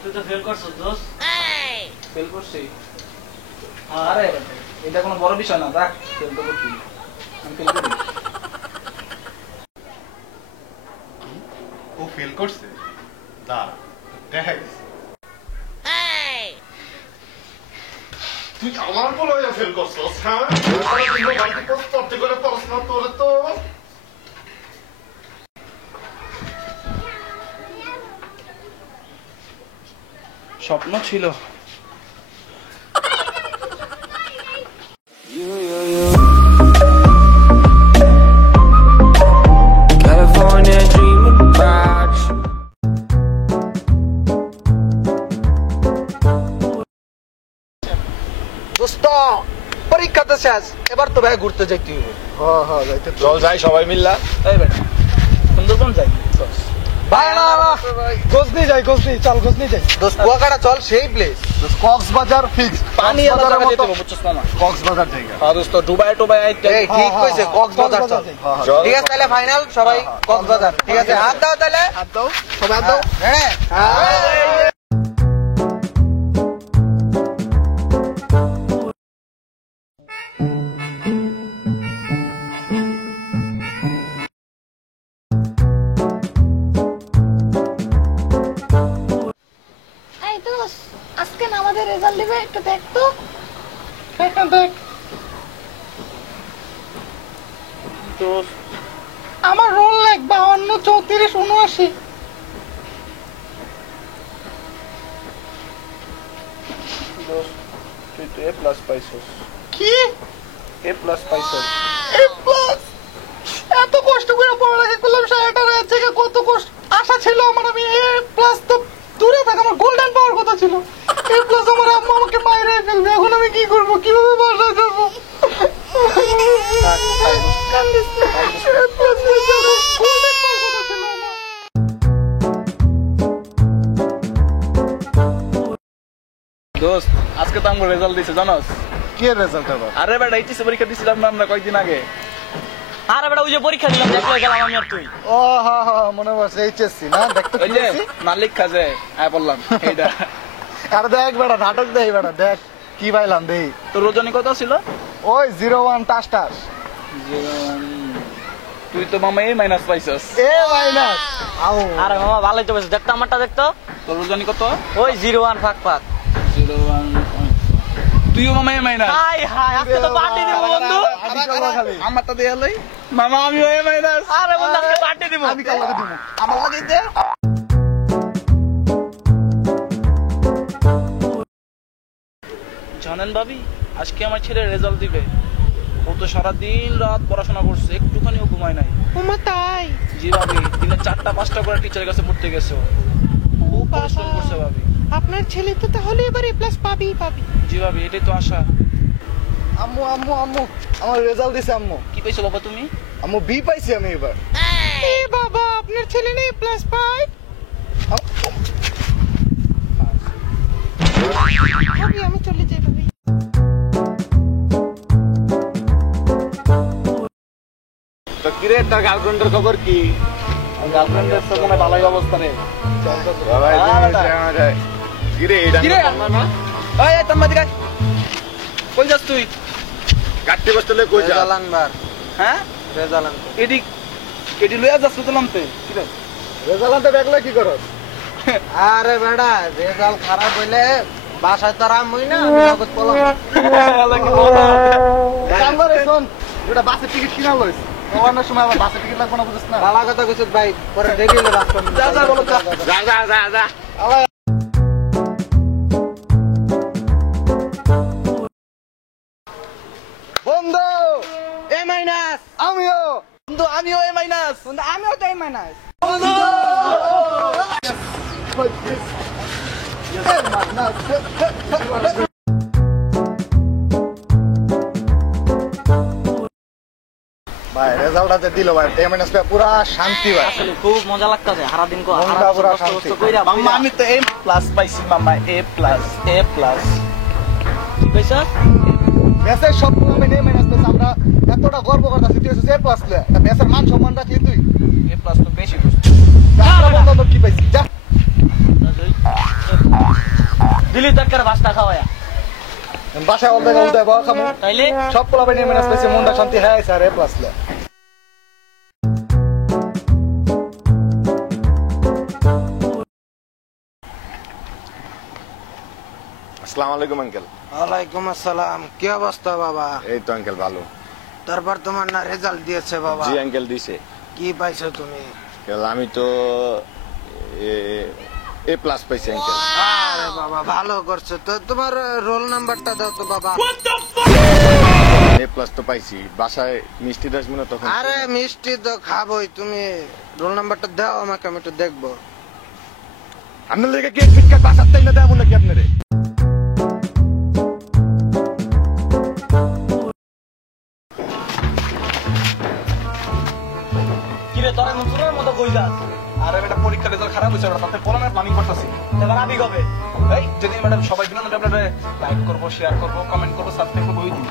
তুই তো ফেল করছিস দোস্ত। ফেল করছি? আরে এটা কোনো বড় বিষয় না, দেখ ফেল তো করছি, আমি ফেল করি। ও ফেল করছে? দাঁড়া দেখ, তুই আমার বলে ফেল করছিস? হ্যাঁ, করে পড়াশোনা করে তো স্বপ্ন ছিল। California dreaming about you. দোস্ত পরীক্ষাতে শেষ, এবার তো ভাই ঘুরতে যাইতে হবে। হ্যাঁ যাইতে চল, যাই সবাই মিল্লা। এই বেটা সুন্দরবন যাই। ভাই না গজনি যাই, গজনি চল, গজনি যাই দোস্ত। কুয়াকাটা চল, সেই প্লেস। কক্সবাজার ফিক্স, পানি আলাদা জায়গা যেতে হবে, বুঝছস মামা? কক্সবাজার জায়গা। হ্যাঁ দোস্ত, ডুবাই টুবাই আইতে। এই ঠিক কইছে, কক্সবাজার চল। ঠিক আছে তাহলে ফাইনাল, সবাই কক্সবাজার। ঠিক আছে, হাত দাও তাহলে, হাত দাও, সবাই হাত দাও। হ্যাঁ আজকে না আমাদের রেজাল্ট দিবে, একটু দেখ তো। দেখ আমার রোল লাইক 52, 34, 79। তুই তো এ প্লাস পাইছস। কি এ প্লাস পাইছস? এ প্লাস? এত কষ্ট করে পড়ালেখা করলাম, সারাটা রাত জেগে কত কষ্ট, আশা ছিল আমার, আমি এ প্লাস তো দূরে থাক, আমার গোল্ডেন পাওয়ার কথা ছিল। এ প্লাস আমার আম্মা আমাকে মাইরে ফেলবে, এখন আমি কি করবো, কিভাবে বাসা যাবো? দোস্ত আজকে তো আমার রেজাল্ট দিছে জানোস? কি রেজাল্ট আবার? আরে বেটা এইচএসসি পরীক্ষা দিছিলাম না আমরা কয়েকদিন আগে। আরে বেটা ওই যে পরীক্ষা দিলাম, দেখলে গেলাম আমি আর তুই। ও হ্যাঁ হ্যাঁ মনে পড়ছে, এইচএসসি না? দেখতে ওই যে মালিক কাজে আয় বললাম এইটা। আরে দেখ বেটা, নাটক দেই বেটা, দেখ কি পাইলাম দেই। তোর ওজনে কত ছিল? ওই 01 টাস টাস। তুই তো মামা এ মাইনাস পাইছস। এ মাইনাস। আরে মামা ভালোই তো বেশি, দেখতো আমারটা দেখতো। তোর ওজনে কত? ওই 01 ফাঁক ফাঁক। 01। তুইও মামা এ মাইনাস? হাই হাই, আজকে তো পার্টি দিব বন্ধু। আমারটা দিয়ে লই মামা, আমিও এ মাইনাস। আরে বন্ধু আজকে পার্টি দিব। আমি কাল লাগে দিব, আমার লাগে দে। জানেন ভাবি, আজকে আমার ছেলে রেজাল্ট দিবে। ও তো সারাদিন রাত পড়াশোনা করছে, একটুখানিও ঘুমায় নাই। ওমা তাই? জি ভাবি, দিনে 4টা 5টা করে টিচারের কাছে পড়তে গেছে। খুব পরিশ্রম করছে ভাবি। আপনার ছেলে তো তাহলে এবার এ প্লাস পাবেই পাবে। জি ভাবি, এটাই তো আশা। আম্মু আম্মু আম্মু, আমার রেজাল্ট দিছে আম্মু। কি পাইছো বাবা তুমি? আম্মু বি পাইছি আমি এবার। এ বাবা, আপনার ছেলে না এ প্লাস পায়? ভাবি আমি চলে যাই ভাবি। তো কি রে, তার গার্লফ্রেন্ডের খবর কি? গার্লফ্রেন্ডের তো মনে ভালোই অবস্থা রে। কি রে, এটা কি রে? এই এই তাম্মা দিকে। কই যাস তুই? কাটতে বসতে কই যা? রেজাল্ট আনবার। হ্যাঁ? রেজাল্ট আনতে। এডি লইয়া যাস তো নামতে। কি রে? রেজাল্ট আনতে দেখলে কি করস? আরে বেটা, রেজাল্ট খারাপ হইলে বাসায় তো আরাম হই না, আমি নগদ পলাম। আমার শোন, ওটা বাসের টিকিট কিনা লইস। অন্য সময় আবার বাসের টিকিট লাগবে না, বুঝছ না? ভালো কথা কইছিস ভাই, পরে দেরি হলে রাস্তা। যা যা বলো যা। যা বন্ধু এ মাইনাস। আমিও। বন্ধু আমিও এ মাইনাস। বন্ধু আমিও তো এ মাইনাস। ভাই রেজাল্ট আছে দিল ভাই, টেমেন্স পে পুরা শান্তি ভাই। আসলে খুব মজা লাগতাছে, সারা দিন কো মনটা পুরা শান্তি। মাম্মা আমি তো এ প্লাস পাইছি মাম্মা, এ প্লাস এ প্লাস। কি কইছস? মেসের সব আমি নেই মাইনাস পেয়েছি, আমরা এতটা গর্ব করতেছি, তুই এ প্লাস প্লে, মেসের মান সম্মান রাখলি তুই। এ প্লাস তো বেশি করছিস। আমরা বলতো কি পাইছি, যা রাজুই দিলি তো একটা বাস্তা খাওয়ায়া বাসায় অল জায়গা উল্টায় বাবা খামু তাইলে সব পোলাপে নিয়ে মেনে আসতেছে মনটা শান্তি হ্যাঁ স্যার এ প্লাস লে আসসালামু আলাইকুম আঙ্কেল। ওয়ালাইকুম আসসালাম। কি অবস্থা বাবা? এই তো আঙ্কেল ভালো। তারপর তোমার না রেজাল্ট দিয়েছে বাবা? জি আঙ্কেল দিছে। কি পাইছো তুমি? আঙ্কেল আমি তো এ প্লাস পাইছি আঙ্কেল। আরে বাবা ভালো করছো তো। তোমার রোল নাম্বারটা দাও তো বাবা। এ প্লাস তো পাইছি, বাসায় মিষ্টি দাস মনে তখন। আরে মিষ্টি তো খাবোই, তুমি রোল নাম্বারটা দাও আমাকে, আমি একটু দেখবো। আপনার লেগে কেক ফিটকাট বাসার তাই না দেবো নাকি আপনারে? কিরে তোর এমন চুরের মতো কই যাস আরে বেটা পরীক্ষা রেজাল্ট খারাপ হয়েছে বেটা, তাতে পড়ানোর প্ল্যানিং করতেছি। এবার আবি কবে এই যেদিন ম্যাডাম সবাই বিনোদন আপনারা লাইক করবো, শেয়ার করবো, কমেন্ট করবো, সাবস্ক্রাইব করবো, ওই দিন